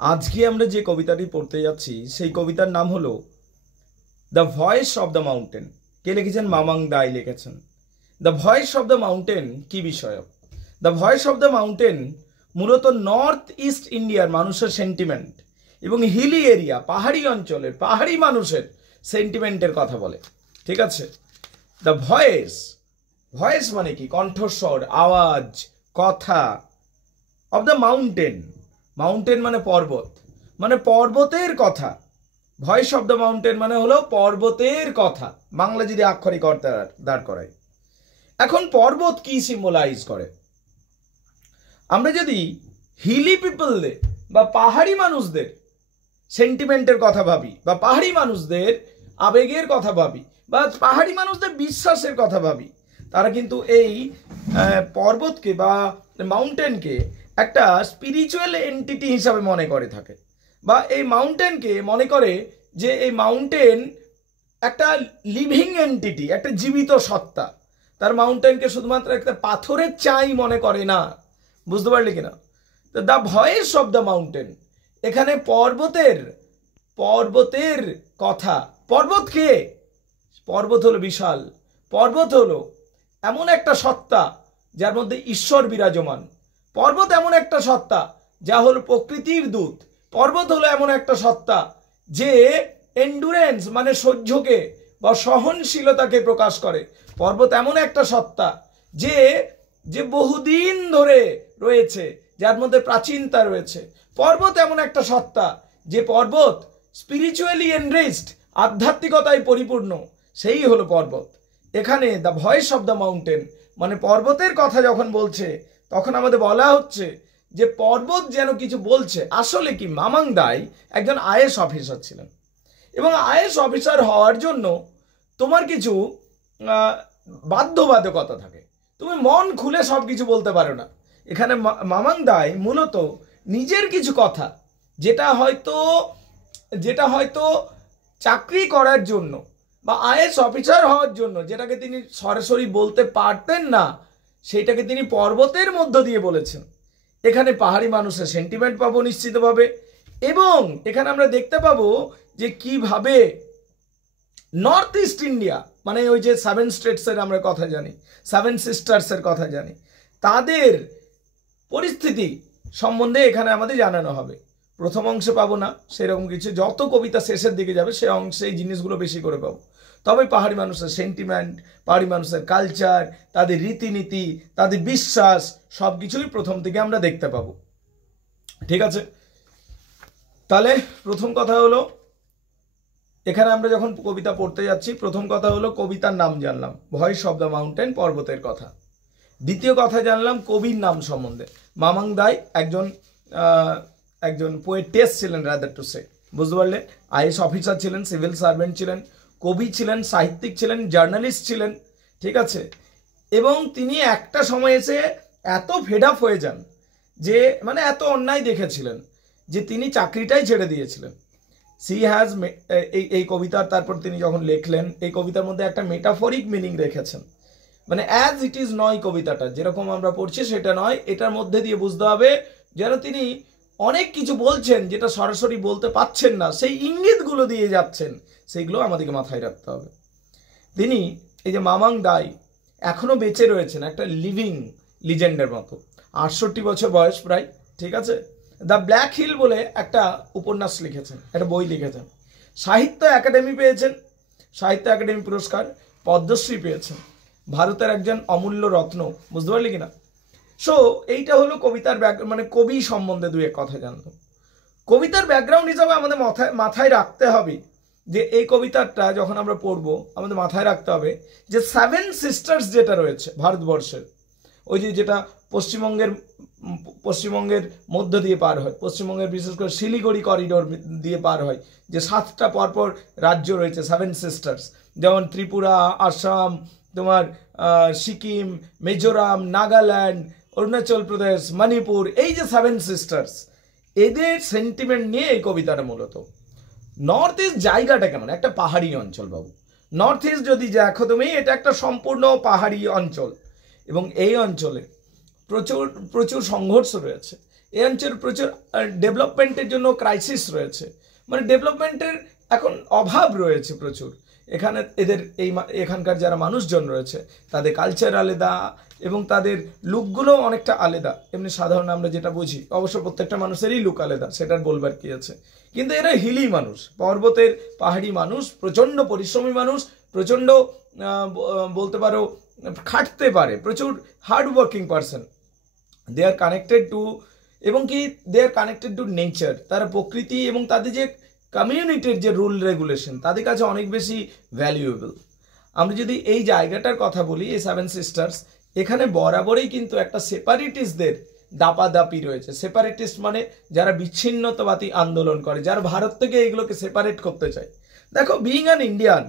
আজকে আমরা যে কবিতাটি পড়তে যাচ্ছি সেই কবিতার নাম হলো the voice of the mountain. কে লিখেছেন? মামাং দাই লিখেছেন। The voice of the mountain কি বিষয়ক? The voice of the mountain মূলত নর্থ ইস্ট ইন্ডিয়ার মানুষের সেন্টিমেন্ট এবং হিলি এরিয়া, পাহাড়ি অঞ্চলের পাহাড়ি মানুষের সেন্টিমেন্টের কথা বলে। ঠিক আছে? দ্য ভয়েস, ভয়েস মানে কি? কণ্ঠস্বর, আওয়াজ, কথা। অফ দ্য মাউন্টেন, মাউন্টেন মানে পর্বত, মানে পর্বতের কথা। ভয়েস অফ দ্য মাউন্টেন মানে হলো পর্বতের কথা, বাংলা যদি আক্ষরিক অর্থে দাঁড় করাই। এখন পর্বত কি সিম্বলাইজ করে? আমরা যদি হিলি পিপলদের বা পাহাড়ি মানুষদের সেন্টিমেন্টের কথা ভাবি, বা পাহাড়ি মানুষদের আবেগের কথা ভাবি, বা পাহাড়ি মানুষদের বিশ্বাসের কথা ভাবি, তারা কিন্তু এই পর্বতকে বা মাউন্টেনকে একটা স্পিরিচুয়াল এন্টিটি হিসাবে মনে করে থাকে, বা এই মাউন্টেনকে মনে করে যে এই মাউন্টেন একটা লিভিং এন্টিটি, একটা জীবিত সত্তা। তার মাউন্টেনকে শুধুমাত্র একটা পাথরের চাই মনে করে না। বুঝতে পারলে কিনা? তো the voice of the mountain, এখানে পর্বতের কথা। পর্বত কে? পর্বত হলো বিশাল। পর্বত হলো এমন একটা সত্তা যার মধ্যে ঈশ্বর বিরাজমান। পর্বত এমন একটা সত্তা যা হলো প্রকৃতির দূত। পর্বত হলো এমন একটা সত্তা যে এন্ডুরেন্স মানে সহ্যকে বা সহনশীলতাকে প্রকাশ করে। পর্বত এমন একটা সত্তা যে যে বহুদিন ধরে রয়েছে, যার মধ্যে প্রাচীনতা রয়েছে। পর্বত এমন একটা সত্তা যে পর্বত স্পিরিচুয়ালি এনরিচড, আধ্যাত্মিকতায় পরিপূর্ণ, সেই হলো পর্বত। এখানে the voice of the mountain মানে পর্বতের কথা যখন বলছে, তখন আমাদের বলা হচ্ছে যে পর্বত যেন কিছু বলছে। আসলে কি, মামাং দাই একজন আইএএস অফিসার ছিলেন, এবং আইএএস অফিসার হওয়ার জন্য তোমার কিছু বাধ্যবাধকতা থাকে। তুমি মন খুলে সব কিছু বলতে পারো না। এখানে মামাং দাই মূলত নিজের কিছু কথা, যেটা হয়তো চাকরি করার জন্য বা আইএএস অফিসার হওয়ার জন্য যেটাকে তিনি সরাসরি বলতে পারতেন না, সেইটাকে তিনি পর্বতের মধ্য দিয়ে বলেছেন। এখানে পাহাড়ি মানুষের সেন্টিমেন্ট পাবো নিশ্চিতভাবে, এবং এখানে আমরা দেখতে পাবো যে কিভাবে নর্থ ইস্ট ইন্ডিয়া মানে ওই যে 7 স্টেটসের আমরা কথা জানি, 7 সিস্টার্সের কথা জানি, তাদের পরিস্থিতি সম্বন্ধে এখানে আমাদের জানানো হবে। প্রথম অংশে পাবো না সেরকম কিছু, যত কবিতা শেষের দিকে যাবে সে অংশে এই জিনিসগুলো বেশি করে পাবো। তবে পাহাড়ি মানুষের সেন্টিমেন্ট, পাহাড়ি মানুষের কালচার, তাদের রীতিনীতি, তাদের বিশ্বাস, সব কিছুই প্রথম থেকে আমরা দেখতে পাবো। ঠিক আছে? তাহলে প্রথম কথা হলো, এখানে আমরা যখন কবিতা পড়তে যাচ্ছি, প্রথম কথা হলো কবিতার নাম জানলাম, ভয়েস অফ দ্য মাউন্টেন, পর্বতের কথা। দ্বিতীয় কথা জানলাম কবির নাম সম্বন্ধে। মামাং দাই একজন পোয়েটেস ছিলেন, রাদার টু সে। বুঝতে পারলে? আইএএস অফিসার ছিলেন, সিভিল সার্ভেন্ট ছিলেন, কবি ছিলেন, সাহিত্যিক ছিলেন, জার্নালিস্ট ছিলেন। ঠিক আছে? এবং তিনি একটা সময় এসে এত ফেড আপ হয়ে যান, যে মানে এত অন্যায় দেখেছিলেন, যে তিনি চাকরিটাই ছেড়ে দিয়েছিলেন। এই কবিতার তারপর তিনি যখন লিখলেন, এই কবিতার মধ্যে একটা মেটাফরিক মিনিং রেখেছেন। মানে অ্যাজ ইট ইজ নয়, কবিতাটা যেরকম আমরা পড়ছি সেটা নয়, এটার মধ্যে দিয়ে বুঝতে হবে যেন তিনি অনেক কিছু বলছেন যেটা সরাসরি বলতে পাচ্ছেন না, সেই ইঙ্গিতগুলো দিয়ে যাচ্ছেন, সেইগুলো আমাদেরকে মাথায় রাখতে হবে। তিনি এই যে মামাং দাই এখনো বেঁচে রয়েছেন, একটা লিভিং লিজেন্ডের মতো। 68 বছর বয়স প্রায়। ঠিক আছে? দ্য ব্ল্যাক হিল বলে একটা উপন্যাস লিখেছেন, একটা বই লিখেছেন। সাহিত্য একাডেমি পেয়েছেন, সাহিত্য একাডেমি পুরস্কার, পদ্মশ্রী পেয়েছেন। ভারতের একজন অমূল্য রত্ন। বুঝতে পারলি কিনা? সো এইটা হলো কবিতার মানে কবি সম্বন্ধে দুই এক কথা জানলাম। কবিতার ব্যাকগ্রাউন্ড হিসাবে আমাদের মাথায় রাখতে হবে যে এই কবিতাটা যখন আমরা পড়বো, আমাদের মাথায় রাখতে হবে যে 7 সিস্টার্স যেটা রয়েছে ভারতবর্ষের, ওই যেটা পশ্চিমবঙ্গের মধ্য দিয়ে পার হয়, পশ্চিমবঙ্গের বিশেষ করে শিলিগুড়ি করিডোর দিয়ে পার হয়, যে 7টা পরপর রাজ্য রয়েছে 7 সিস্টার্স, যেমন ত্রিপুরা, আসাম, তোমার সিকিম, মিজোরাম, নাগাল্যান্ড, অরুণাচল প্রদেশ, মণিপুর, এই যে 7 সিস্টার্স, এদের সেন্টিমেন্ট নিয়ে এই কবিতাটা মূলত। নর্থ ইস্ট জায়গাটা কেমন? একটা পাহাড়ি অঞ্চল বাবু। নর্থ ইস্ট যদি দেখো তুমি, এটা একটা সম্পূর্ণ পাহাড়ি অঞ্চল, এবং এই অঞ্চলে প্রচুর প্রচুর সংঘর্ষ রয়েছে। এই অঞ্চলে প্রচুর ডেভেলপমেন্টের জন্য ক্রাইসিস রয়েছে, মানে ডেভেলপমেন্টের এখন অভাব রয়েছে প্রচুর। এখানে এখানকার যারা মানুষজন রয়েছে তাদের কালচার আলাদা এবং তাদের লুকগুলো অনেকটা আলাদা। এমনি সাধারণ আমরা যেটা বুঝি, অবশ্য প্রত্যেকটা মানুষেরই লুক আলাদা, সেটার বলবার কি আছে, কিন্তু এরা হিলি মানুষ, পর্বতের পাহাড়ি মানুষ, প্রচণ্ড পরিশ্রমী মানুষ, প্রচণ্ড বলতে পারো খাটতে পারে, প্রচুর hard working person. They are connected to এবং কি they are connected to nature. তারা প্রকৃতি এবং তাদের যে কমিউনিটির যে রুল রেগুলেশন তাদের কাছে অনেক বেশি ভ্যালুয়েবল। আমরা যদি এই জায়গাটার কথা বলি, এই সেভেন সিস্টার্স, এখানে বরাবরই কিন্তু একটা সেপারেটিস্টদের দাপাদাপি রয়েছে। সেপারেটিস্ট মানে যারা বিচ্ছিন্নতাবাদী আন্দোলন করে, যারা ভারত থেকে এইগুলোকে সেপারেট করতে চায়। দেখো, বিইং অ্যান ইন্ডিয়ান,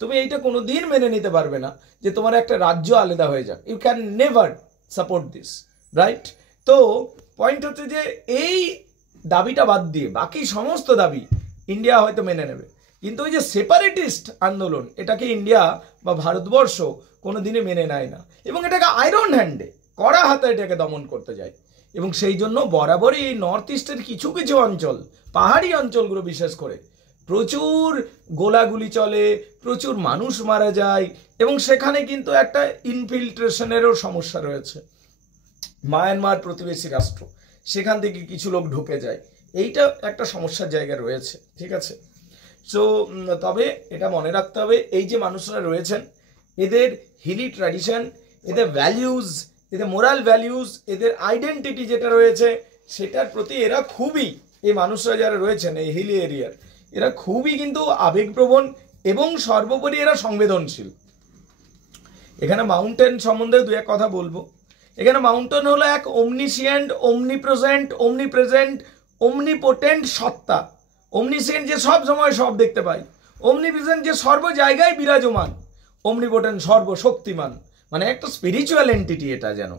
তুমি এইটা কোনো দিন মেনে নিতে পারবে না যে তোমার একটা রাজ্য আলাদা হয়ে যাক। You can never support this, right? তো পয়েন্ট হচ্ছে যে এই দাবিটা বাদ দিয়ে বাকি সমস্ত দাবি ইন্ডিয়া হয়তো মেনে নেবে, কিন্তু ওই যে সেপারেটিস্ট আন্দোলন, এটাকে ইন্ডিয়া বা ভারতবর্ষ কোনো দিনে মেনে নেয় না এবং এটাকে আয়রন হ্যান্ডে, কড়া হাতে এটাকে দমন করতে যায়। এবং সেই জন্য বরাবরই এই নর্থ ইস্টের কিছু কিছু অঞ্চল, পাহাড়ি অঞ্চলগুলো বিশেষ করে, প্রচুর গোলাগুলি চলে, প্রচুর মানুষ মারা যায় এবং সেখানে কিন্তু একটা ইনফিল্ট্রেশনেরও সমস্যা রয়েছে। মায়ানমার প্রতিবেশী রাষ্ট্র, সেখান থেকে কিছু লোক ঢুকে যায়, এইটা একটা সমস্যার জায়গা রয়েছে, ঠিক আছে? সো তবে এটা মনে রাখতে হবে, এই যে মানুষরা রয়েছেন এদের হিলি ট্র্যাডিশন, এদের ভ্যালিউজ, এদের মোরাল ভ্যালিউজ, এদের আইডেন্টিটি যেটা রয়েছে সেটার প্রতি এরা খুবই, এই মানুষরা যারা রয়েছেন এই হিলি এরিয়ার, এরা খুবই কিন্তু আবেগপ্রবণ এবং সর্বোপরি এরা সংবেদনশীল। এখানে মাউন্টেন সম্বন্ধে দু এক কথা বলবো। এখানে মাউন্টেন হলো এক ওমনিসিয়েন্ট, ওমনিপ্রেজেন্ট, ওমনিপোটেন্ট সত্তা। ওমনিসিয়েন্ট যে সব সময় সব দেখতে পাই, ওমনিপ্রেজেন্ট যে সর্ব জায়গায় বিরাজমান, ওমনিপোটেন্ট সর্বশক্তিমান, মানে একটা স্পিরিচুয়াল এন্টিটি এটা যেন।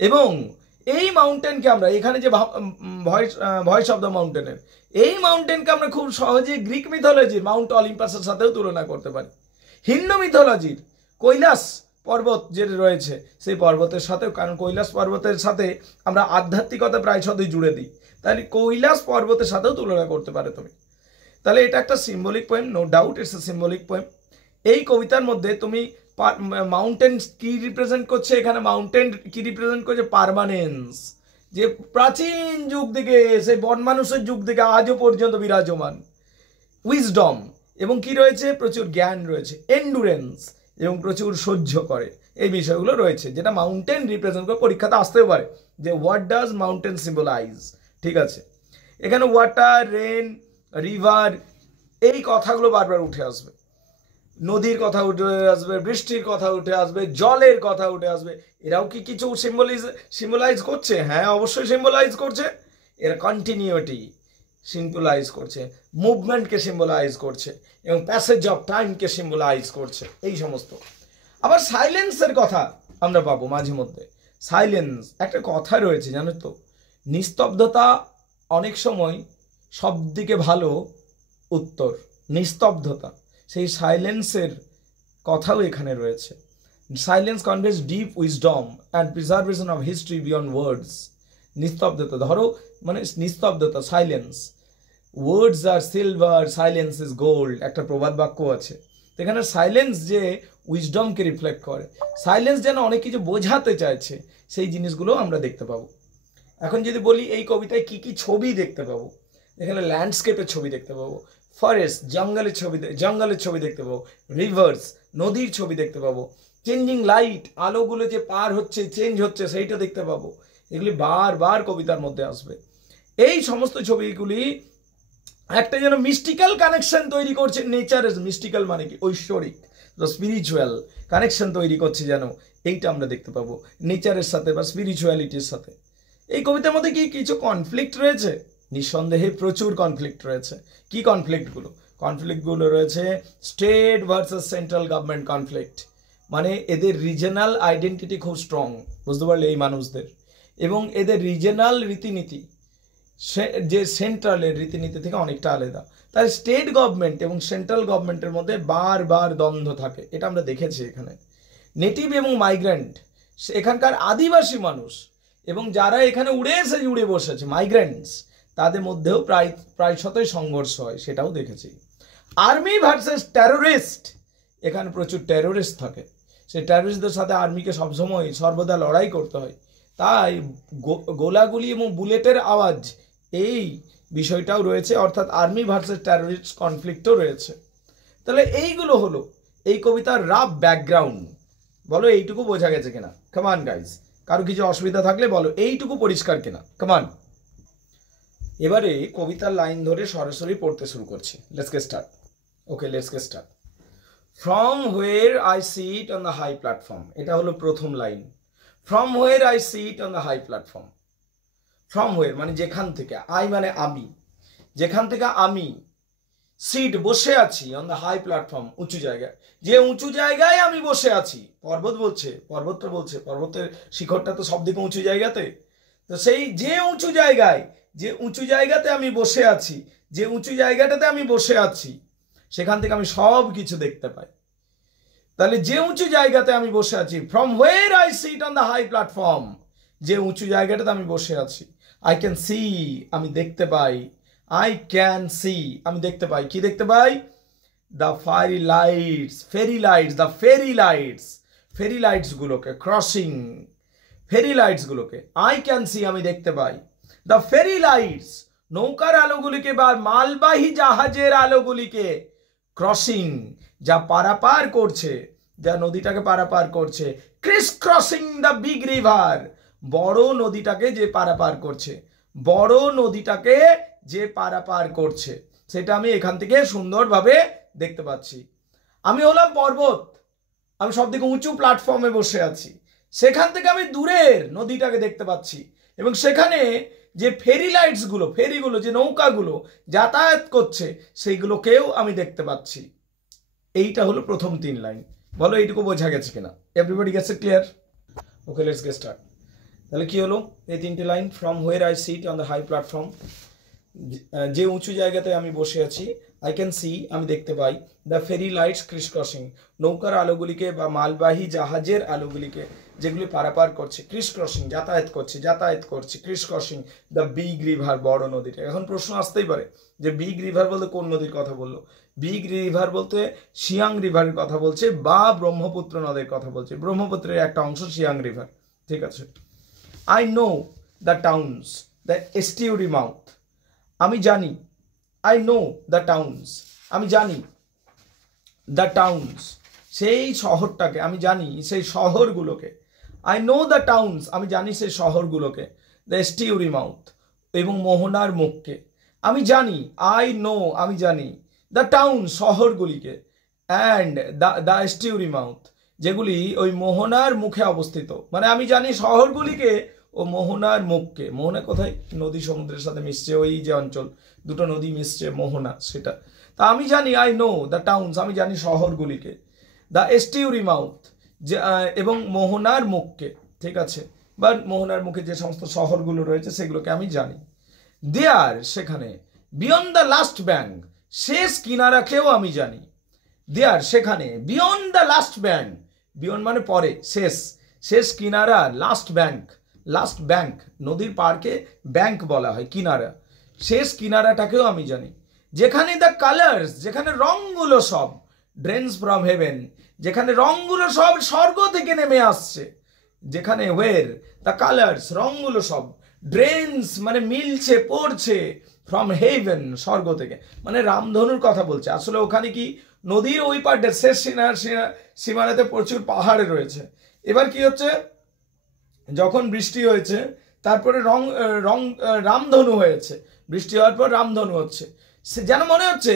এবং এই মাউন্টেনকে আমরা এখানে যে ভয়েস অফ দ্য মাউন্টেনের, এই মাউন্টেনকে আমরা খুব সহজে গ্রিক মিথোলজির মাউন্ট অলিম্পাসের সাথেও তুলনা করতে পারি। হিন্দু মিথোলজির কৈলাস পর্বত যে রয়েছে সেই পর্বতের সাথেও, কারণ কৈলাস পর্বতের সাথে আমরা আধ্যাত্মিকতা প্রায় সবই জুড়ে দিই, তাহলে কৈলাস পর্বতের সাথেও তুলনা করতে পারো তুমি। তাহলে এটা একটা symbolic poem, no doubt it's a symbolic poem. এই কবিতার মধ্যে তুমি মাউন্টেন কি রিপ্রেজেন্ট করছে, এখানে মাউন্টেন কি রিপ্রেজেন্ট করছে, পার্মানেন্স, যে প্রাচীন যুগ থেকে, সেই বন মানুষের যুগ থেকে আজও পর্যন্ত বিরাজমান। উইজডম এবং কি রয়েছে, প্রচুর জ্ঞান রয়েছে, এন্ডুরেন্স এবং প্রচুর সহ্য করে, এই বিষয়গুলো রয়েছে যেটা মাউন্টেন রিপ্রেজেন্ট করে। পরীক্ষাতে আসতেও পারে যে হোয়াট ডাজ মাউন্টেন সিম্বলাইজ, ঠিক আছে? এখানে ওয়াটার, রেন, রিভার, এই কথাগুলো বারবার উঠে আসবে। নদীর কথা উঠে আসবে, বৃষ্টির কথা উঠে আসবে, জলের কথা উঠে আসবে। এরাও কি কিছু সিম্বলাইজ করছে? হ্যাঁ, অবশ্যই সিম্বলাইজ করছে। এরা কন্টিনিউটি সিম্বলাইজ করছে, মুভমেন্টকে সিম্বলাইজ করছে এবং প্যাসেজ অফ টাইমকে সিম্বলাইজ করছে, এই সমস্ত। আবার সাইলেন্সের কথা আমরা পাবো মাঝে মধ্যে। সাইলেন্স একটা কথা রয়েছে, জানো তো, নিস্তব্ধতা অনেক সময় সব দিকে ভালো উত্তর। নিস্তব্ধতা, সেই সাইলেন্সের কথাও এখানে রয়েছে। Silence conveys deep wisdom and preservation of history beyond words. নিস্তব্ধতা, ধরো মানে নিস্তব্ধতা, silence, words are silver, silence is gold, একটা প্রবাদ বাক্য আছে। এখানে সাইলেন্স যে উইজডমকে রিফ্লেক্ট করে, সাইলেন্স যেন অনেক কিছু বোঝাতে চাইছে, সেই জিনিসগুলো আমরা দেখতে পাবো। এখন যদি বলি এই কবিতায় কি কি ছবি দেখতে পাবো, এখানে ল্যান্ডস্কেপের ছবি দেখতে পাবো, ফরেস্ট, জঙ্গলের ছবি দেখতে পাবো, রিভার্স, নদীর ছবি দেখতে পাবো, চেঞ্জিং লাইট, আলোগুলো যে পার হচ্ছে, চেঞ্জ হচ্ছে, সেইটা দেখতে পাবো। এগুলি বারবার কবিতার মধ্যে আসবে। এই সমস্ত ছবিগুলি একটা যেন মিস্টিক্যাল কানেকশন তৈরি করছে নেচারের। মিস্টিক্যাল মানে কি, ঐশ্বরিক, স্পিরিচুয়াল কানেকশন তৈরি করছে যেন, এইটা আমরা দেখতে পাবো নেচারের সাথে বা স্পিরিচুয়ালিটির সাথে। এই কবিতার মধ্যে কি কিছু কনফ্লিক্ট রয়েছে? নিঃসন্দেহে প্রচুর কনফ্লিক্ট রয়েছে। কি কনফ্লিক্টগুলো? কনফ্লিক্টগুলো রয়েছে state versus central government conflict, মানে এদের রিজনাল আইডেন্টিটি খুব স্ট্রং, বুঝতে পারলে এই মানুষদের, এবং এদের রিজনাল রীতিনীতি যে সেন্ট্রালের রীতিনীতি থেকে অনেকটা আলাদা। তাই স্টেট গভর্নমেন্ট এবং সেন্ট্রাল গভর্নমেন্টের মধ্যে বারবার দ্বন্দ্ব থাকে, এটা আমরা দেখেছি এখানে। নেটিভ এবং মাইগ্রেন্ট, এখানকার আদিবাসী মানুষ এবং যারা এখানে উড়ে এসে উড়ে বসেছে মাইগ্রেন্টস, তাদের মধ্যেও প্রায়শতই সংঘর্ষ হয়, সেটাও দেখেছি। আর্মি ভার্সেস টেরোরিস্ট, এখানে প্রচুর টেরোরিস্ট থাকে, সেই টেরোরিস্টদের সাথে আর্মিকে সবসময় সর্বদা লড়াই করতে হয়, তাই গোলাগুলি এবং বুলেটের আওয়াজ এই বিষয়টাও রয়েছে, অর্থাৎ আর্মি ভার্সেস টেরোরিস্ট কনফ্লিক্টও রয়েছে। তাহলে এইগুলো হলো এই কবিতার রাফ ব্যাকগ্রাউন্ড। বলো এইটুকু বোঝা গেছে কিনা? কামান গাইজ, কারো কিছু অসুবিধা থাকলে বলো এইটুকু পরিষ্কার কিনা, কামান। এবারে কবিতার লাইন ধরে সরাসরি পড়তে শুরু করছি। Let's get start. Okay, let's get start. From where I sit on the high platform, এটা হলো প্রথম line. From where I sit on the high platform, from where মানে যেখান থেকে, আই মানে আমি, যেখান থেকে আমি সিট বসে আছি, অন দ্য হাই প্ল্যাটফর্ম উঁচু জায়গায়, যে উঁচু জায়গায় আমি বসে আছি। পর্বত বলছে, পর্বতটা বলছে, পর্বতের শিখরটা তো সব দিকে উঁচু জায়গাতে, তো সেই যে উঁচু জায়গায়, যে উঁচু জায়গাতে আমি বসে আছি, যে উঁচু জায়গাটাতে আমি বসে আছি, সেখান থেকে আমি সব কিছু দেখতে পাই। তাহলে যে উঁচু জায়গাতে আমি বসে আছি, from where I sit on the high platform, যে উঁচু জায়গাটাতে আমি বসে আছি, আই ক্যান সি, আমি দেখতে পাই, আই ক্যান সি, আমি দেখতে পাই, কি দেখতে পাই? The fiery lights, ferry lights, the ferry lights, ferry lights গুলোকে, ক্রসিং ফেরি লাইটস গুলোকে, আই ক্যান সি, আমি দেখতে পাই। দ্য ফেরি লাইটস, নৌকার আলোগুলিকে বা মালবাহী জাহাজের আলোগুলিকে, ক্রসিং, যা পারাপার করছে, যা নদীটাকে পারাপার করছে, Chris crossing the big river, বড় নদীটাকে যে পারাপার করছে, বড় নদীটাকে যে পারাপার করছে, সেটা আমি এখান থেকে সুন্দরভাবে দেখতে পাচ্ছি। আমি হলাম পর্বত, আমি সব থেকে উঁচু প্ল্যাটফর্মে বসে আছি, সেখান থেকে আমি দূরের নদীটাকে দেখতে পাচ্ছি, এবং সেখানে যে ফেরি লাইটস গুলো, ফেরিগুলো, যে নৌকাগুলো যাতায়াত করছে, সেইগুলোকেও আমি দেখতে পাচ্ছি। এইটা হলো প্রথম 3 লাইন। বলো এইটুকু বোঝা গেছে কিনা? Everybody gets it clear? Okay, let's get start. তাহলে কি হলো এই 3টে লাইন? From where I sit on the high platform, যে উঁচু জায়গাতে আমি বসে আছি, আই ক্যান সি, আমি দেখতে পাই, দ্য ফেরি লাইটস ক্রিস ক্রসিং, নৌকার আলোগুলিকে বা মালবাহী জাহাজের আলোগুলিকে, যেগুলি পারাপার করছে, ক্রিস ক্রসিং, যাতায়াত করছে, Chris crossing the big river, বড় নদীটা। এখন প্রশ্ন আসতেই পারে যে বিগ রিভার বলতে কোন নদীর কথা বললো? বিগ রিভার বলতে সিয়াং রিভারের কথা বলছে, বা ব্রহ্মপুত্র নদীর কথা বলছে। ব্রহ্মপুত্রের একটা অংশ সিয়াং রিভার, ঠিক আছে। I know the towns, the estuary mouth, আমি জানি, আই নো দ্য টাউনস, আমি জানি, দ্য টাউনস, সেই শহরটাকে আমি জানি, সেই শহরগুলোকে, আই নো দ্য টাউনস, আমি জানি সেই শহরগুলোকে, দ্য এস্টিউরি মাউথ, এবং মোহনার মুখকে আমি জানি, আই নো, আমি জানি, দ্য টাউন, শহরগুলিকে, অ্যান্ড দ্য এস্টিউরি মাউথ, যেগুলি ওই মোহনার মুখে অবস্থিত। মানে আমি জানি শহরগুলিকে ও মোহনার মুখকে। মোহনা কোথায়? নদী সমুদ্রের সাথে মিশছে, ওই যে অঞ্চল, দুটো নদী মিশছে, মোহনা, সেটা। তা আমি জানি, আই নো দ্য টাউনস, আমি জানি শহরগুলিকে, দ্য এস্টিউরি মাউথ, যে এবং মোহনার মুখকে, ঠিক আছে, বা মোহনার মুখে যে সমস্ত শহরগুলো রয়েছে সেগুলোকে আমি জানি। দেয়ার, সেখানে, বিয়ন্ড দ্য লাস্ট ব্যাঙ্ক, শেষ কিনারাকেও আমি জানি। দেয়ার, সেখানে, beyond the last bank, beyond মানে পরে, শেষ, শেষ কিনারা, লাস্ট ব্যাঙ্ক, লাস্ট ব্যাঙ্ক, নদীর পাড়কে ব্যাঙ্ক বলা হয়, কিনারা, শেষ কিনারাটাকেও আমি জানি। যেখানে দ্য কালার্স, যেখানে রঙগুলো সব, ড্রেন্স ফ্রম হেভেন, যেখানে রঙগুলো সব স্বর্গ থেকে নেমে আসছে, যেখানে ওয়ের দ্য কালার্স, রঙগুলো সব, ড্রেন্স মানে মিলছে, পড়ছে, ফ্রম হেভেন, স্বর্গ থেকে, মানে রামধনুর কথা বলছে। আসলে ওখানে কি, নদীর ওই পাড়ে শেষ সীমানাতে প্রচুর পাহাড়ে রয়েছে। এবার কি হচ্ছে, যখন বৃষ্টি হয়েছে তারপরে রামধনু হয়েছে, বৃষ্টি হওয়ার পর রামধনু হচ্ছে, সে যেন মনে হচ্ছে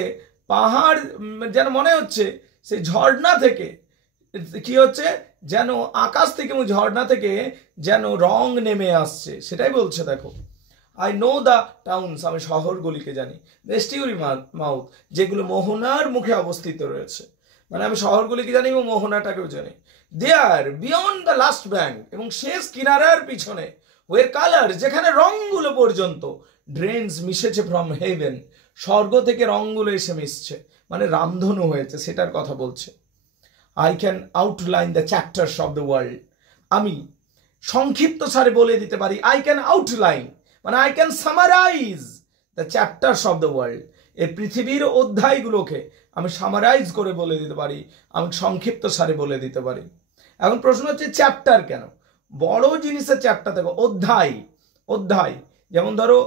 পাহাড়, যেন মনে হচ্ছে সেই ঝর্ণা থেকে কি হচ্ছে, যেন আকাশ থেকে এবং ঝর্ণা থেকে যেন রং নেমে আসছে, সেটাই বলছে। দেখো, আই নো দ্য টাউনস, আমি শহরগুলিকে জানি, এস্টিউরি মাউথ, যেগুলো মোহনার মুখে অবস্থিত রয়েছে, মানে আমি শহরগুলিকে জানি এবং মোহনাটাকেও জানি। দেয়ার, বিয়ন্ড দ্য লাস্ট ব্যাঙ্ক, এবং শেষ কিনারার পিছনে, ওয়ের কালার, যেখানে রংগুলো পর্যন্ত, ড্রেন্স মিশেছে ফ্রম হেভেন, স্বর্গ থেকে রংগুলো এসে মিশছে, মানে রামধনু হয়েছে, সেটার কথা বলছে। I can outline the chapters of the world, আমি সংক্ষিপ্ত সারে বলে দিতে পারি, আই ক্যান আউটলাইন মানে I can summarise the chapters of the world. এই পৃথিবীর অধ্যায়গুলোকে আমি সামারাইজ করে বলে দিতে পারি, আমি সংক্ষিপ্ত সারে বলে দিতে পারি। এখন প্রশ্ন হচ্ছে চ্যাপ্টার কেন? বড় জিনিসের চ্যাপ্টার দেখো, অধ্যায় অধ্যায় যেমন ধরো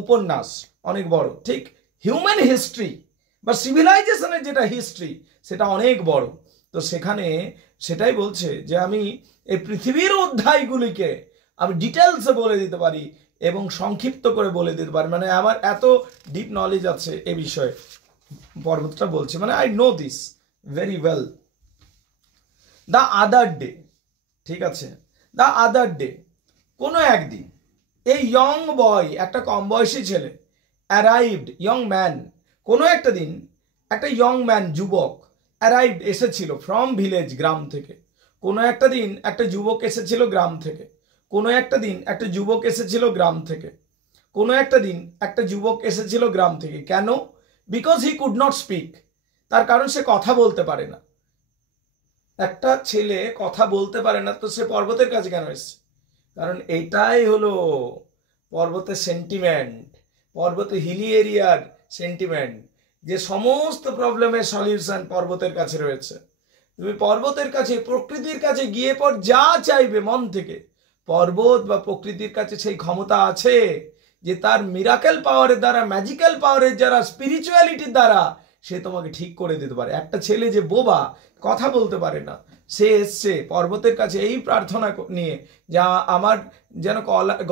উপন্যাস অনেক বড়, ঠিক হিউম্যান হিস্ট্রি বা সিভিলাইজেশনের যেটা হিস্ট্রি সেটা অনেক বড়। তো সেখানে সেটাই বলছে যে আমি এই পৃথিবীর অধ্যায়গুলিকে আমি ডিটেলসে বলে দিতে পারি এবং সংক্ষিপ্ত করে বলে দিতে পারি, মানে আমার এত ডিপ নলেজ আছে এ বিষয়ে। পর্বতটা বলছে মানে I know this very well. The other day, ঠিক আছে, দ্য আদার ডে কোনো একদিন এই ইয়ং বয়, একটা কম বয়সী ছেলে, অ্যারাইভড ইয়ং ম্যান, কোনো একটা দিন একটা ইয়ং ম্যান যুবক অ্যারাইভড এসেছিল ফ্রম ভিলেজ গ্রাম থেকে। কোনো একটা দিন একটা যুবক এসেছিল গ্রাম থেকে, কোনো একটা দিন একটা যুবক এসেছিল গ্রাম থেকে, কোনো একটা দিন একটা যুবক এসেছিল গ্রাম থেকে। কেন? Because he could not speak, তার কারণ সে কথা বলতে পারে না। একটা ছেলে কথা বলতে পারে না, তো সে পর্বতের কাছে কেন এসছে? কারণ এটাই হলো পর্বতের সেন্টিমেন্ট, পর্বতে হিলি এরিয়ার সেন্টিমেন্ট, যে সমস্ত প্রবলেমের সলিউশন পর্বতের কাছে রয়েছে। তুমি পর্বতের কাছে, প্রকৃতির কাছে গিয়ে পর যা চাইবে মন থেকে, পর্বত বা প্রকৃতির কাছে সেই ক্ষমতা আছে যে তার মিরাকেল পাওয়ারের দ্বারা, ম্যাজিক্যাল পাওয়ারের দ্বারা, স্পিরিচুয়ালিটির দ্বারা সে তোমাকে ঠিক করে দিতে পারে। একটা ছেলে যে বোবা, কথা বলতে পারে না, সে এসছে পর্বতের কাছে এই প্রার্থনা নিয়ে যা আমার যেন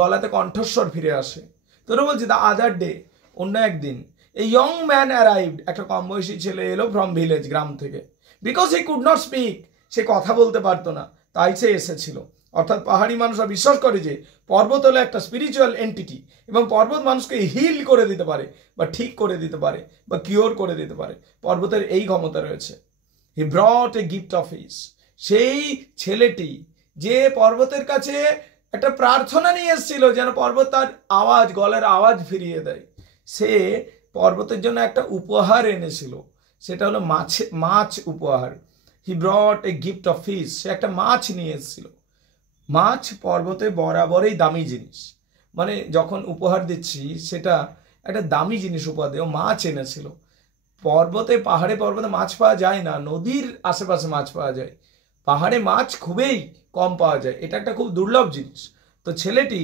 গলাতে কণ্ঠস্বর ফিরে আসে। তোরা বলছি দ্য আদার ডে, অন্য একদিন এই ইয়ং ম্যান অ্যারাইভড, একটা কম বয়সী ছেলে এলো ফ্রম ভিলেজ গ্রাম থেকে। Because he could not speak, সে কথা বলতে পারতো না, তাই সে এসেছিল। অর্থাৎ পাহাড়ি মানুষরা বিশ্বাস করে যে পর্বত হলো একটা স্পিরিচুয়াল এন্টিটি এবং পর্বত মানুষকে হিল করে দিতে পারে বা ঠিক করে দিতে পারে বা কিওর করে দিতে পারে। পর্বতের এই ক্ষমতা রয়েছে। He brought a gift of his, সেই ছেলেটি যে পর্বতের কাছে একটা প্রার্থনা নিয়ে এসেছিল যেন পর্বত তার আওয়াজ, গলার আওয়াজ ফিরিয়ে দেয়, সে পর্বতের জন্য একটা উপহার এনেছিল, সেটা হলো মাছ উপহার। He brought a gift of fish, সে একটা মাছ নিয়ে এসেছিল। মাছ পর্বতে বরাবরই দামি জিনিস, মানে যখন উপহার দিচ্ছি সেটা একটা দামি জিনিস উপহার দেয়। ও মাছ এনেছিল। পর্বতে, পাহাড়ে পর্বতে মাছ পাওয়া যায় না, নদীর আশেপাশে মাছ পাওয়া যায়, পাহাড়ে মাছ খুবই কম পাওয়া যায়, এটা একটা খুব দুর্লভ জিনিস। তো ছেলেটি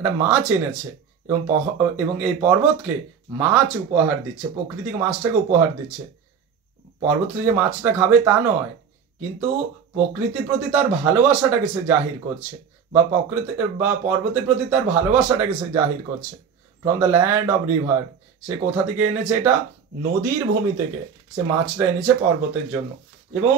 একটা মাছ এনেছে এবং এই পর্বতকে মাছ উপহার দিচ্ছে, প্রকৃতিকে মাছটাকে উপহার দিচ্ছে। পর্বতে যে মাছটা খাবে তা নয়, কিন্তু প্রকৃতির প্রতি তার ভালোবাসাটাকে সে জাহির করছে, বা পর্বতের প্রতি তার ভালোবাসাটাকে সে জাহির করছে। From the land of river, সে কোথা থেকে এনেছে? এটা নদীর ভূমি থেকে সে মাছটা এনেছে পর্বতের জন্য। এবং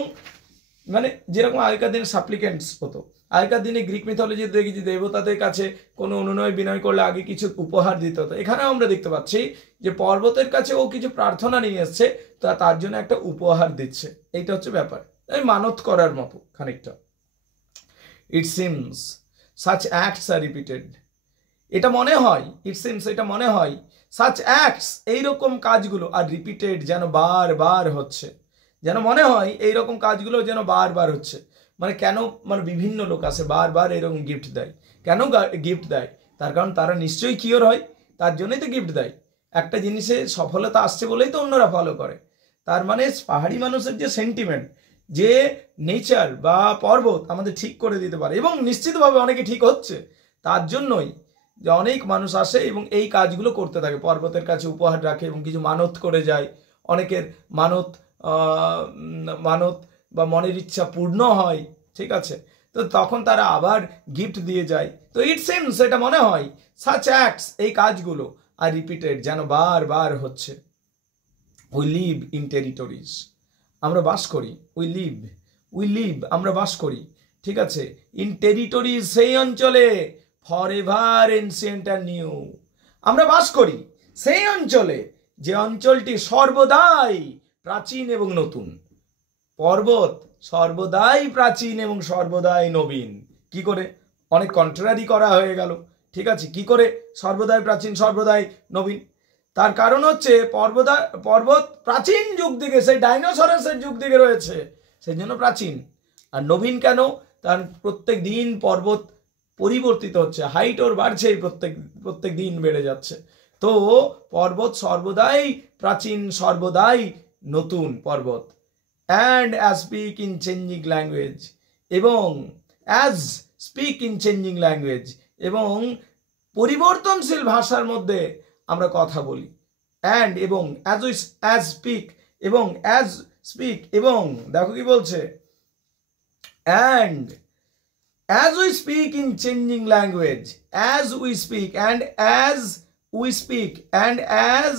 মানে যেরকম আগেকার দিনে সাপ্লিকেন্টস হতো, আগেকার দিনে গ্রিক মিথোলজিতে দেখেছি দেবতাদের কাছে কোনো অনুনয় বিনয় করলে আগে কিছু উপহার দিতে হতো। এখানেও আমরা দেখতে পাচ্ছি যে পর্বতের কাছে ও কিছু প্রার্থনা নিয়ে এসছে, তার জন্য একটা উপহার দিচ্ছে। এইটা হচ্ছে ব্যাপার, এই মানত করার মতো খানিকটা। It seems such acts are repeated, এটা মনে হয়, ইট সিমস এটা মনে হয়, সাচ অ্যাক্টস এইরকম কাজগুলো আর রিপিটেড যেন বারবার হচ্ছে, যেন মনে হয় এইরকম কাজগুলো যেন বারবার হচ্ছে। মানে কেন? মানে বিভিন্ন লোক আসে বারবার এরকম গিফট দেয়। কেন গিফট দেয়? তার কারণ তারা নিশ্চয়ই কিওর হয়, তার জন্যই তো গিফট দেয়। একটা জিনিসে সফলতা আসছে বলেই তো অন্যরা ফলো করে। তার মানে পাহাড়ি মানুষের যে সেন্টিমেন্ট, যে নেচার বা পর্বত আমাদের ঠিক করে দিতে পারে, এবং নিশ্চিতভাবে অনেকে ঠিক হচ্ছে, তার জন্যই যে অনেক মানুষ আসে এবং এই কাজগুলো করতে থাকে, পর্বতের কাছে উপহার রাখে এবং কিছু মানত করে যায়। অনেকের মানত বা মনের ইচ্ছা পূর্ণ হয়, ঠিক আছে, তো তখন তারা আবার গিফট দিয়ে যায়। তো ইট সিমস এটা মনে হয়, সাচ অ্যাক্টস এই কাজগুলো আর রিপিটেড যেন বারবার হচ্ছে। উই লিভ ইন টেরিটরিজ, আমরা বাস করি। উই লিভ আমরা বাস করি, ঠিক আছে, ইন টেরিটরিজ সেই অঞ্চলে, for ever ancient and new, আমরা বাস করি সেই অঞ্চলে যে অঞ্চলটি সর্বদাই প্রাচীন এবং নতুন। পর্বত সর্বদাই প্রাচীন এবং সর্বদাই নবীন। কি করে? অনেক কন্ট্রারি করা হয়ে গেল, ঠিক আছে। কি করে সর্বদাই প্রাচীন সর্বদাই নবীন? তার কারণ হচ্ছে পর্বত প্রাচীন যুগ থেকে, সেই ডাইনোসরাসের যুগ থেকে রয়েছে, সেই জন্য প্রাচীন। আর নবীন কেন? তার প্রত্যেক দিন পর্বত পরিবর্তিত হচ্ছে, হাইট ওর বাড়ছে, প্রত্যেক দিন বেড়ে যাচ্ছে। তো পর্বত সর্বদাই প্রাচীন, সর্বদাই নতুন পর্বত। And as speak in changing language, এবং as speak in changing language, এবং পরিবর্তনশীল ভাষার মধ্যে আমরা কথা বলি। অ্যান্ড এবং অ্যাজ স্পিক, এবং অ্যাজ স্পিক, এবং দেখো কি বলছে, and as we speak in changing language, as we speak, and as we speak, and as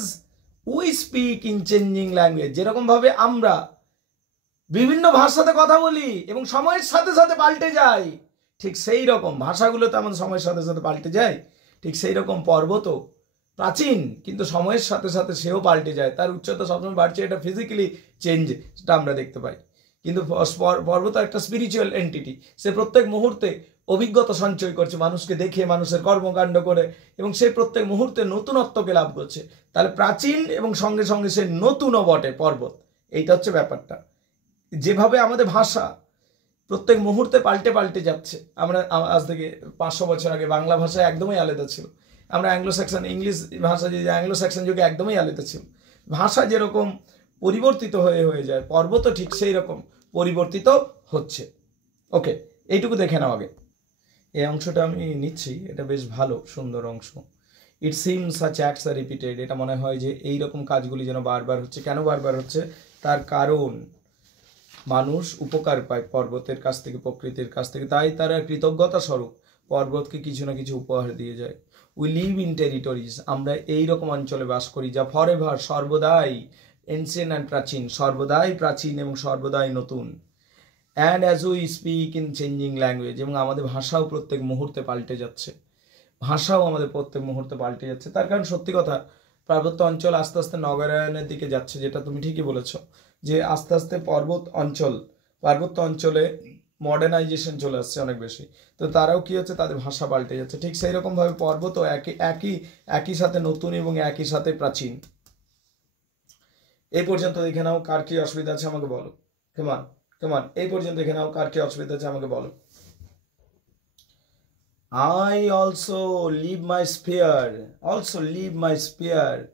we speak in changing language, যেরকম ভাবে আমরা বিভিন্ন ভাষাতে কথা বলি এবং সময়ের সাথে সাথে পাল্টে যাই, ঠিক সেই রকম ভাষাগুলো তো আমাদের সময়ের সাথে সাথে পাল্টে যায়, ঠিক সেই রকম পর্বত প্রাচীন কিন্তু সময়ের সাথে সাথে সেও পাল্টে যায়, তার উচ্চতা সবসময় বাড়ছে, এটা ফিজিক্যালি চেঞ্জ, সেটা আমরা দেখতে পাই। কিন্তু পর্বত একটা স্পিরিচুয়াল এন্টিটি, সে প্রত্যেক মুহূর্তে অভিজ্ঞতা সঞ্চয় করছে, মানুষকে দেখে, মানুষের কর্মকাণ্ড করে, এবং সে প্রত্যেক মুহূর্তে নতুনত্বকে লাভ করছে। তাহলে প্রাচীন এবং সঙ্গে সঙ্গে সে নতুনও বটে পর্বত, এইটা হচ্ছে ব্যাপারটা। যেভাবে আমাদের ভাষা প্রত্যেক মুহূর্তে পাল্টে পাল্টে যাচ্ছে, আমরা আজ থেকে 500 বছর আগে বাংলা ভাষা একদমই আলাদা ছিল, আমরা অ্যাংলো স্যাক্সন ইংলিশ ভাষা, যে অ্যাংলো স্যাক্সন যুগে একদমই আলাদা ছিল। ভাষা যেরকম পরিবর্তিত হয়ে যায়, পর্বতও ঠিক সেই রকম পরিবর্তিত হচ্ছে। ওকে, এইটুকু দেখে নাও আগে। এই অংশটা আমি নিচ্ছি, এটা বেশ ভালো সুন্দর অংশ। It seems such acts are repeated, এটা মনে হয় যে এইরকম কাজগুলি যেন বারবার হচ্ছে। কেন বারবার হচ্ছে? তার কারণ মানুষ উপকার পায় পর্বতের কাছ থেকে, প্রকৃতির কাছ থেকে, তাই তারা কৃতজ্ঞতা স্বরূপ পর্বতকে কিছু না কিছু উপহার দিয়ে যায়। উই লিভ ইন টেরিটরিজ, আমরা এইরকম অঞ্চলে বাস করি যা ফরএভার, সর্বদাই এনসিয়েন্ট অ্যান্ড প্রাচীন, সর্বদাই প্রাচীন এবং সর্বদাই নতুন। And as we speak in changing language, এবং আমাদের ভাষাও প্রত্যেক মুহূর্তে পাল্টে যাচ্ছে, ভাষাও আমাদের প্রত্যেক মুহূর্তে পাল্টে যাচ্ছে। তার কারণ সত্যি কথা, পার্বত্য অঞ্চল আস্তে আস্তে নগরায়নের দিকে যাচ্ছে, যেটা তুমি ঠিকই বলেছ, যে আস্তে আস্তে পার্বত্য অঞ্চলে মডার্নাইজেশন চলে আসছে অনেক বেশি। তো তারাও কি হচ্ছে, তাদের ভাষা পাল্টে যাচ্ছে। ঠিক সেই রকমভাবে পর্বতও একই সাথে নতুন এবং একই সাথে প্রাচীন। এই পর্যন্ত দেখে নাও, কার কি অসুবিধা আছে আমাকে বলো। কেমন এই পর্যন্ত দেখে নাও, কার কি অসুবিধা আছে আমাকে বলো। I also leave my spear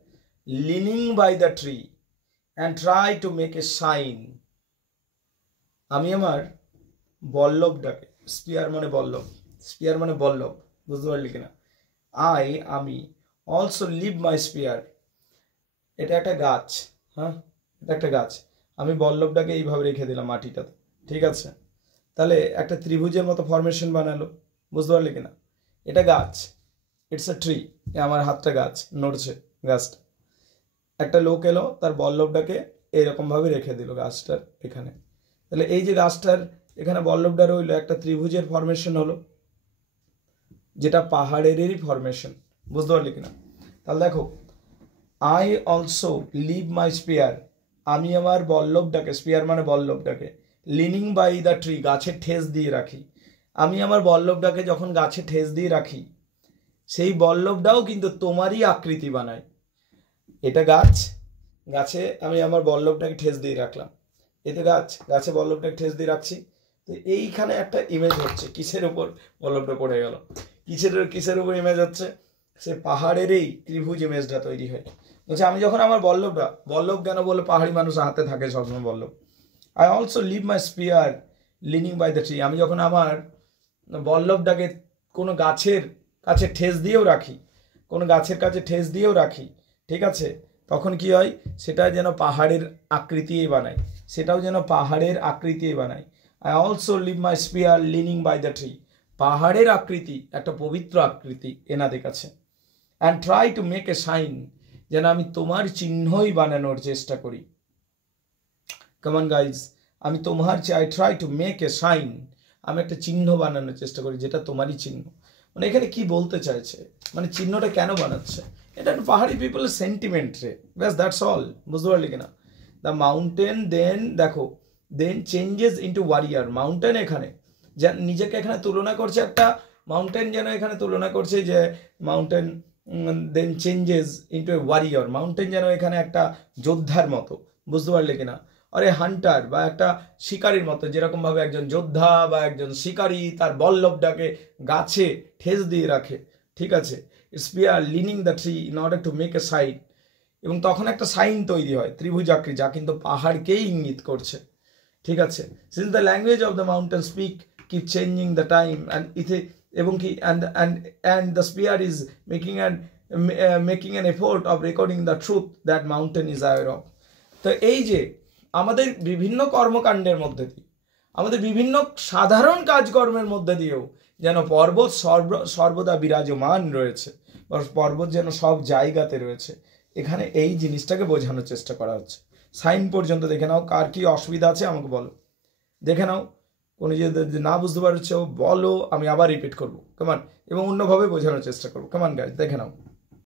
leaning by the tree and try to make a shine. আমি আমার বল্লভটাকে, স্পিয়ার মানে বল্লভ, বুঝতে পারলি কিনা? আমি অলসো লিভ মাই স্পিয়ার, এটা একটা গাছ, হ্যাঁ এটা একটা গাছ, আমি বল্লভটাকে এইভাবে রেখে দিলাম মাটিটাতে, ঠিক আছে? তাহলে একটা ত্রিভুজের মতো ফরমেশন বানালো, বুঝতে পারলি কিনা? এটা গাছ, ইটস এ ট্রি, আমার হাতটা গাছ, নড়ছে গাছটা। একটা লোক এলো, তার বল্লভটাকে এইরকমভাবে রেখে দিল গাছটার এখানে। তাহলে এই যে গাছটার এখানে বল্লভটা রইলো, একটা ত্রিভুজের ফরমেশন হলো, যেটা পাহাড়েরই ফরমেশন, বুঝতে পারলি কিনা? তাহলে দেখো, I also leave my spear, আমি আমার বল্লভটাকে, স্পিয়ার মানে বল্লভটাকে, লিনিং বাই দ্য ট্রি, গাছে ঠেস দিয়ে রাখি। আমি আমার বল্লভটাকে যখন গাছে ঠেস দিয়ে রাখি, সেই বল্লভটাও কিন্তু তোমারই আকৃতি বানায়। এটা গাছে আমি আমার বল্লভটাকে ঠেস দিয়ে রাখলাম, এতে গাছে বল্লভটাকে ঠেস দিয়ে রাখছি। তো এইখানে একটা ইমেজ হচ্ছে, কিসের উপর বল্লভটা পড়ে গেল, কিসের উপর ইমেজ হচ্ছে? সে পাহাড়েরই ত্রিভুজ ইমেজটা তৈরি হয়। বলছে আমি যখন আমার বল্লভ কেন বলে, পাহাড়ি মানুষ হাতে থাকে সবসময় বল্লভ। I also leave my spear leaning by the tree, আমি যখন আমার বল্লভটাকে কোনো গাছের কাছে ঠেস দিয়েও রাখি, ঠিক আছে, তখন কি হয়, সেটা যেন পাহাড়ের আকৃতিই বানায়, I also leave my spear leaning by the tree, পাহাড়ের আকৃতি একটা পবিত্র আকৃতি এনাদের কাছে। And try to make a sign, যেন আমি তোমার চিহ্নই বানানোর চেষ্টা করি। কামান গাইজ, আমি I try to make a sign, আমি একটা চিহ্ন বানানোর চেষ্টা করি যেটা তোমারই চিহ্ন। মানে এখানে কি বলতে চাইছে, মানে চিহ্নটা কেন বানাচ্ছে, এটা পাহাড়ি পিপলের সেন্টিমেন্ট রে, ব্যাস, দ্যাটস অল, বুঝতে পারলি কিনা? The mountain then changes into warrior, mountain এখানে নিজেকে এখানে তুলনা করছে, একটা মাউন্টেন যেন এখানে তুলনা করছে যে মাউন্টেন দেন চেঞ্জেস ইন্টু এ ওয়ারিয়র, মাউন্টেন যেন এখানে একটা যোদ্ধার মতো, বুঝতে পারলে কিনা? অর এ হান্টার বা একটা শিকারীর মতো, যেরকমভাবে একজন যোদ্ধা বা একজন শিকারী তার বল্লভটাকে গাছে ঠেস দিয়ে রাখে, ঠিক আছে, spear leaning the tree in order to make a sign, এবং তখন একটা সাইন তৈরি হয় ত্রিভুজাকৃতি, যা কিন্তু পাহাড়কেই ইঙ্গিত করছে, ঠিক আছে। Since the language of the mountain speak keep changing the time and ইথে, এবং কি and the spear is making an effort of recording the truth that mountain is aware of. তো এই যে আমাদের বিভিন্ন কর্মকাণ্ডের মধ্যে দিয়ে, আমাদের বিভিন্ন সাধারণ কাজকর্মের মধ্যে দিয়েও যেন পর্বত সর্বদা বিরাজমান রয়েছে, বা পর্বত যেন সব জায়গাতে রয়েছে, এখানে এই জিনিসটাকে বোঝানোর চেষ্টা করা হচ্ছে। সাইন পর্যন্ত দেখে নাও, কার কি অসুবিধা আছে আমাকে বলো, দেখে নাও, কোনো যদি না বুঝতে পারছো বলো, আমি আবার রিপিট করবো, কেমন, এবং অন্যভাবে বোঝানোর চেষ্টা করবো, কেমন গাইজ, দেখে নাও।